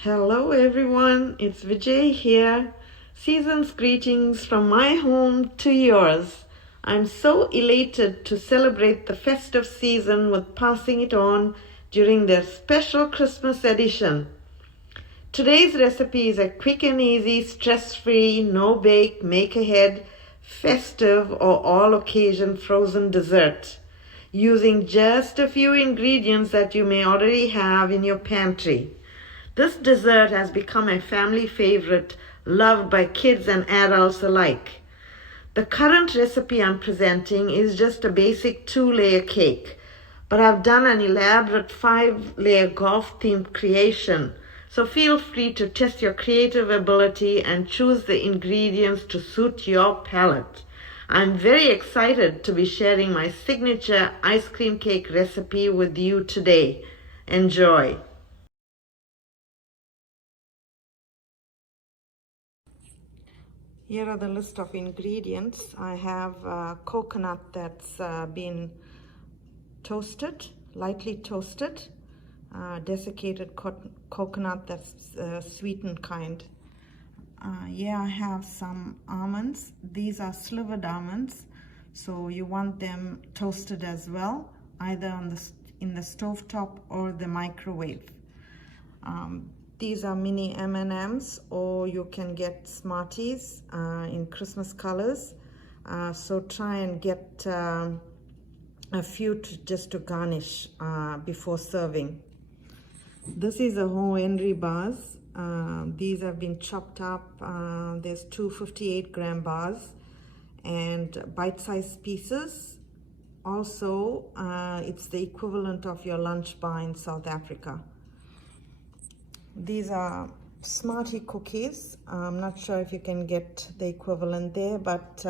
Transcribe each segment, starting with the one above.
Hello everyone, it's Vijay here. Season's greetings from my home to yours. I'm so elated to celebrate the festive season with passing it on during their special Christmas edition. Today's recipe is a quick and easy, stress-free, no-bake, make-ahead, festive or all-occasion frozen dessert using just a few ingredients that you may already have in your pantry. This dessert has become a family favorite, loved by kids and adults alike. The current recipe I'm presenting is just a basic 2-layer cake, but I've done an elaborate 5-layer golf-themed creation, so feel free to test your creative ability and choose the ingredients to suit your palate. I'm very excited to be sharing my signature ice cream cake recipe with you today. Enjoy! Here are the list of ingredients. I have coconut that's been toasted, lightly toasted, desiccated coconut that's sweetened kind. Here I have some almonds. These are slivered almonds, so you want them toasted as well, either in the stovetop or the microwave. These are mini M&Ms, or you can get Smarties in Christmas colors. So try and get a few just to garnish before serving. This is a whole Henry bars. These have been chopped up. There's two 58-gram bars and bite-sized pieces. Also, it's the equivalent of your lunch bar in South Africa. These are Smartie Cookies. I'm not sure if you can get the equivalent there, but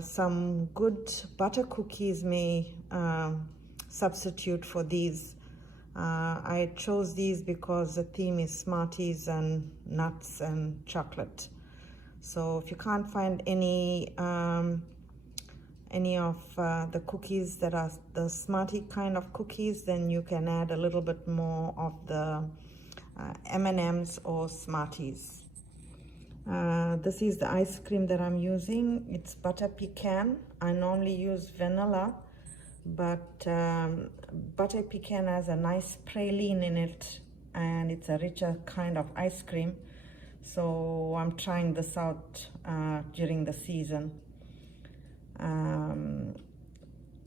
some good butter cookies may substitute for these. I chose these because the theme is Smarties and nuts and chocolate. So if you can't find any of the cookies that are the Smartie kind of cookies, then you can add a little bit more of the M&Ms or Smarties. This is the ice cream that I'm using. It's Butter Pecan. I normally use vanilla, but Butter Pecan has a nice praline in it, and it's a richer kind of ice cream. So I'm trying this out during the season.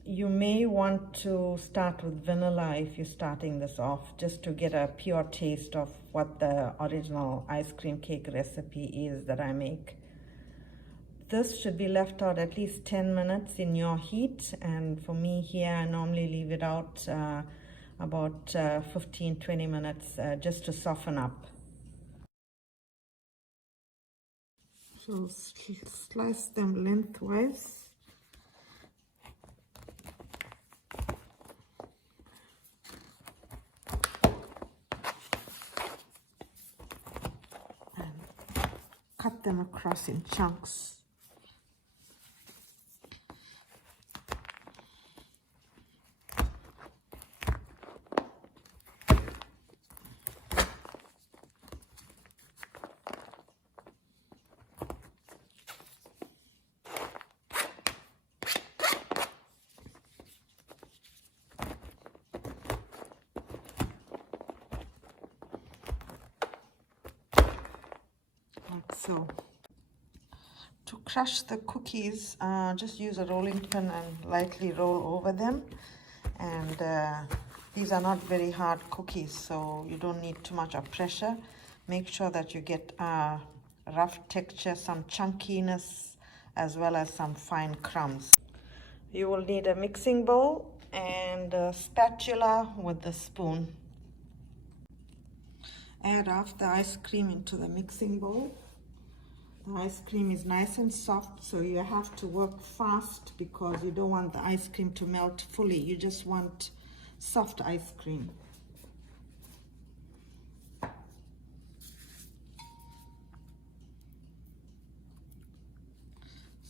You may want to start with vanilla if you're starting this off, just to get a pure taste of what the original ice cream cake recipe is that I make. This should be left out at least 10 minutes in your heat, and for me here I normally leave it out about 15-20 minutes just to soften up. So slice them lengthwise. Cut them across in chunks. Like so. To crush the cookies, just use a rolling pin and lightly roll over them. And these are not very hard cookies, so you don't need too much of pressure. Make sure that you get rough texture, some chunkiness, as well as some fine crumbs. You will need a mixing bowl and a spatula with the spoon. Add half the ice cream into the mixing bowl. The ice cream is nice and soft, so you have to work fast because you don't want the ice cream to melt fully. You just want soft ice cream.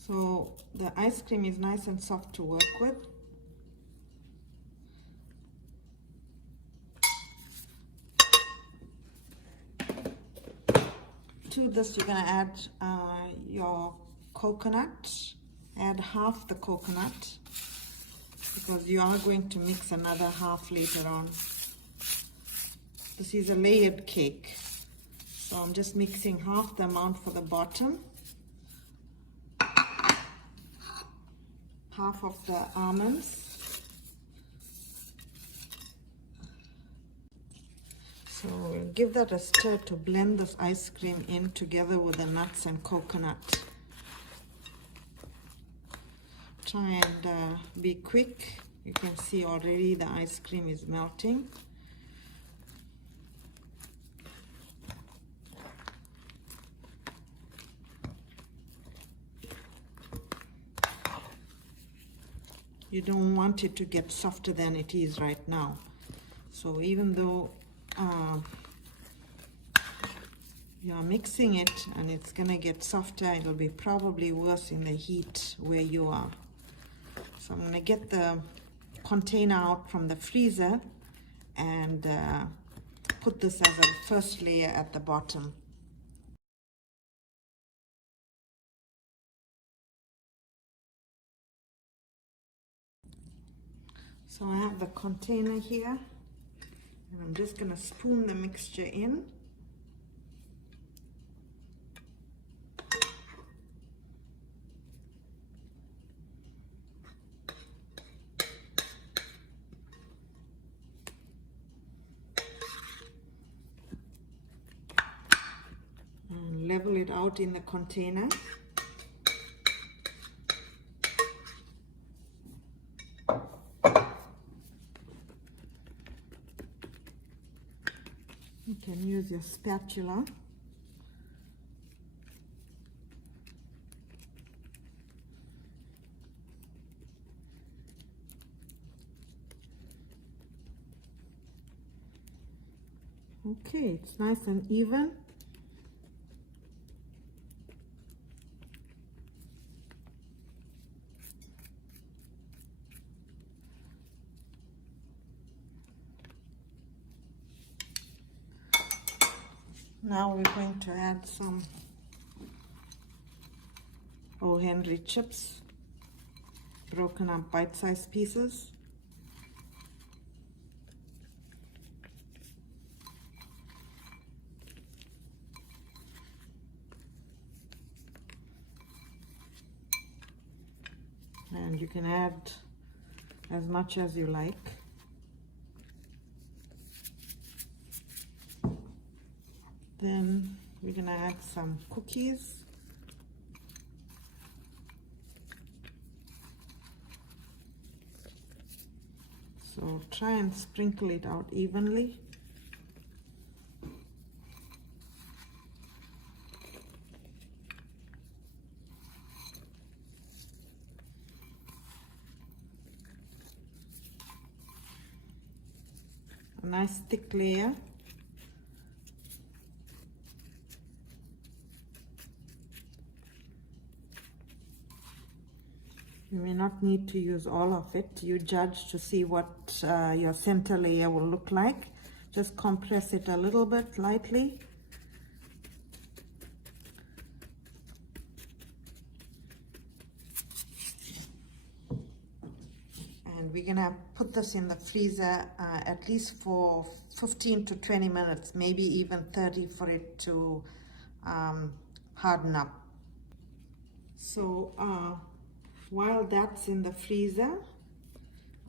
So the ice cream is nice and soft to work with. to this, you're going to add your coconut. Add half the coconut because you are going to mix another half later on. This is a layered cake, so I'm just mixing half the amount for the bottom, half of the almonds. So give that a stir to blend this ice cream in together with the nuts and coconut. Try and be quick. You can see already the ice cream is melting. You don't want it to get softer than it is right now. So even though you're mixing it and it's gonna get softer, it'll be probably worse in the heat where you are. So I'm gonna get the container out from the freezer and put this as a first layer at the bottom. So I have the container here, and I'm just going to spoon the mixture in. And level it out in the container. You can use your spatula. Okay, it's nice and even. Now we're going to add some O. Henry chips, broken up bite-sized pieces. And you can add as much as you like. Then we're gonna add some cookies. So try and sprinkle it out evenly. A nice thick layer. You may not need to use all of it. You judge to see what your center layer will look like. Just compress it a little bit lightly. And we're gonna put this in the freezer at least for 15 to 20 minutes, maybe even 30 for it to harden up. So while that's in the freezer,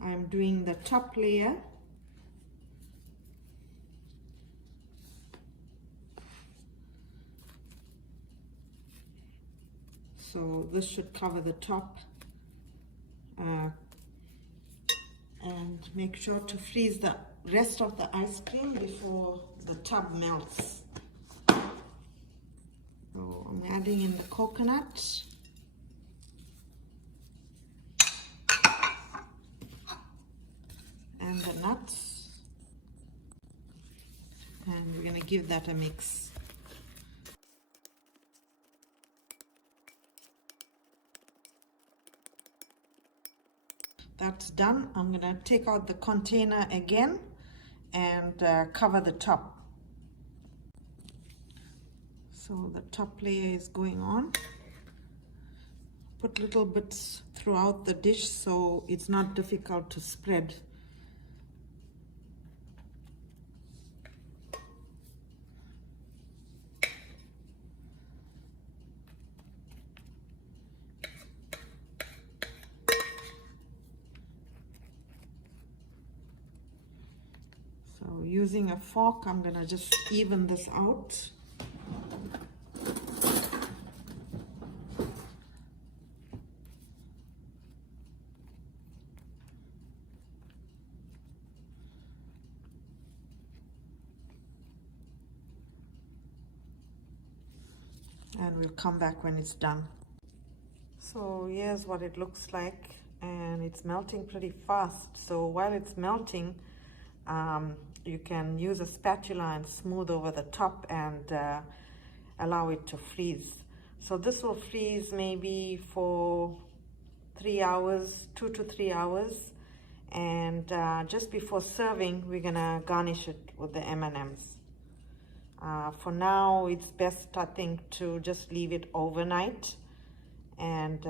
I'm doing the top layer. So this should cover the top. And make sure to freeze the rest of the ice cream before the tub melts. So I'm adding in the coconut. And the nuts, and we're going to give that a mix. That's done. I'm going to take out the container again and cover the top. So the top layer is going on. Put little bits throughout the dish so it's not difficult to spread. So using a fork, I'm gonna just even this out. And we'll come back when it's done. So here's what it looks like, and it's melting pretty fast. So while it's melting, you can use a spatula and smooth over the top and allow it to freeze. So this will freeze maybe for 3 hours, 2 to 3 hours. And just before serving, we're gonna garnish it with the M&Ms. For now, it's best, I think, to just leave it overnight and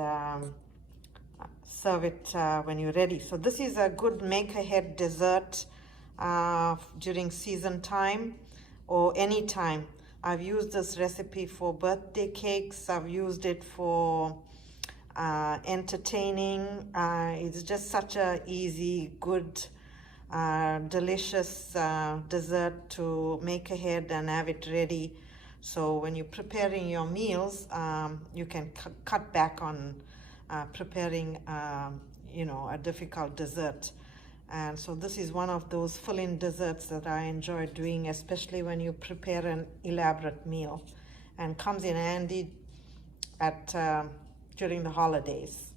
serve it when you're ready. So this is a good make-ahead dessert during season time or any time. I've used this recipe for birthday cakes. I've used it for entertaining. It's just such a easy, good, delicious dessert to make ahead and have it ready. So when you're preparing your meals, you can cut back on preparing a difficult dessert. And so this is one of those fill-in desserts that I enjoy doing, especially when you prepare an elaborate meal, and comes in handy at during the holidays.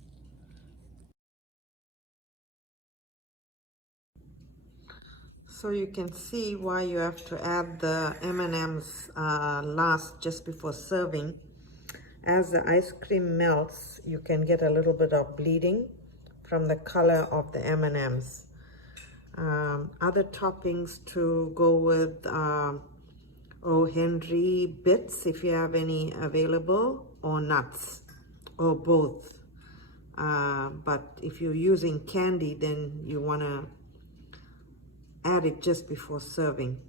So you can see why you have to add the M&Ms last, just before serving. As the ice cream melts, you can get a little bit of bleeding from the color of the M&Ms. Other toppings to go with O. Henry bits, if you have any available, or nuts, or both. But if you're using candy, then you want to add it just before serving.